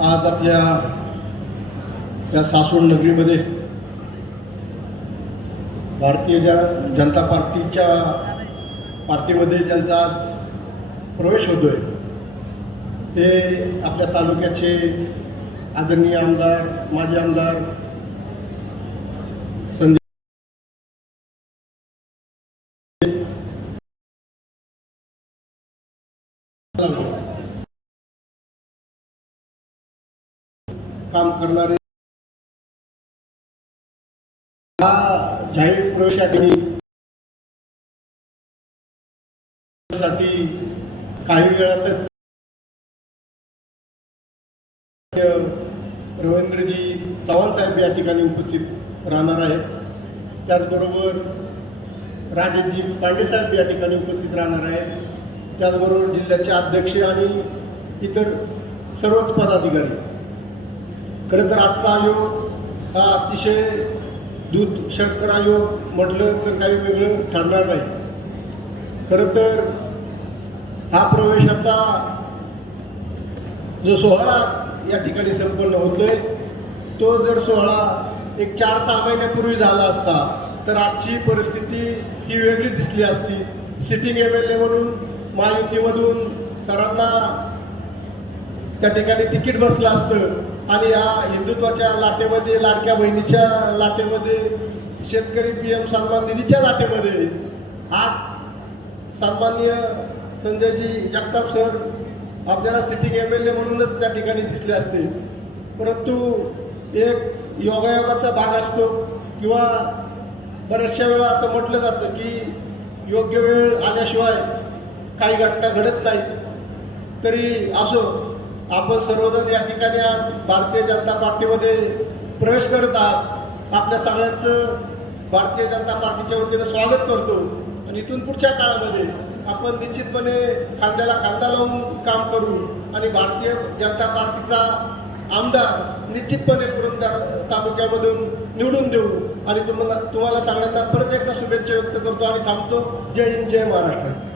आज आपल्या या सासवड नगरीमध्ये भारतीय जन जनता पार्टीच्या पार्टीमध्ये ज्यांचा आज प्रवेश होतोय ते आपल्या तालुक्याचे आदरणीय आमदार माजी आमदार संजय काम करणारे हा जाहीर प्रवेशासाठी साठी काही वेळातच रवींद्रजी चव्हाण साहेब या ठिकाणी उपस्थित राहणार आहेत. त्याचबरोबर राजेशजी पांडेसाहेब या ठिकाणी उपस्थित राहणार आहेत. त्याचबरोबर जिल्ह्याचे अध्यक्ष आणि इतर सर्वच पदाधिकारी खरं तर आजचा आयोग हा अतिशय दूध शंकर आयोग म्हटलं तर काही वेगळं ठरणार नाही. खरं तर हा प्रवेशाचा जो सोहळा या ठिकाणी संपन्न होतोय तो जर सोहळा एक चार सहा महिन्यापूर्वी झाला असता तर आजची परिस्थिती ही वेगळी दिसली असती. सिटिंग एम एल ए म्हणून महायुतीमधून सरांना त्या ठिकाणी तिकीट बसलं असतं. आणि या हिंदुत्वाच्या लाटेमध्ये लाडक्या बहिणीच्या लाटेमध्ये शेतकरी पी एम सन्मान निधीच्या लाटेमध्ये आज सन्माननीय संजयजी जगताप सर आपल्याला सिटिंग एम एल ए म्हणूनच त्या ठिकाणी दिसले असते. परंतु एक योगायोगाचा भाग असतो किंवा बऱ्याचशा वेळा असं म्हटलं जातं की योग्य वेळ आल्याशिवाय काही घटना घडत नाही. तरी असो आपण सर्वजण या ठिकाणी आज भारतीय जनता पार्टीमध्ये प्रवेश करत आहात. आपल्या सगळ्यांचं भारतीय जनता पार्टीच्या वतीनं स्वागत करतो. आणि इथून पुढच्या काळामध्ये आपण निश्चितपणे खांद्याला खांदा लावून काम करू आणि भारतीय जनता पार्टीचा आमदार निश्चितपणे पुरंदर तालुक्यामधून निवडून देऊ. आणि तुम्हाला तुम्हाला सगळ्यांना परत एकदा शुभेच्छा व्यक्त करतो आणि थांबतो. जय हिंद जय महाराष्ट्र.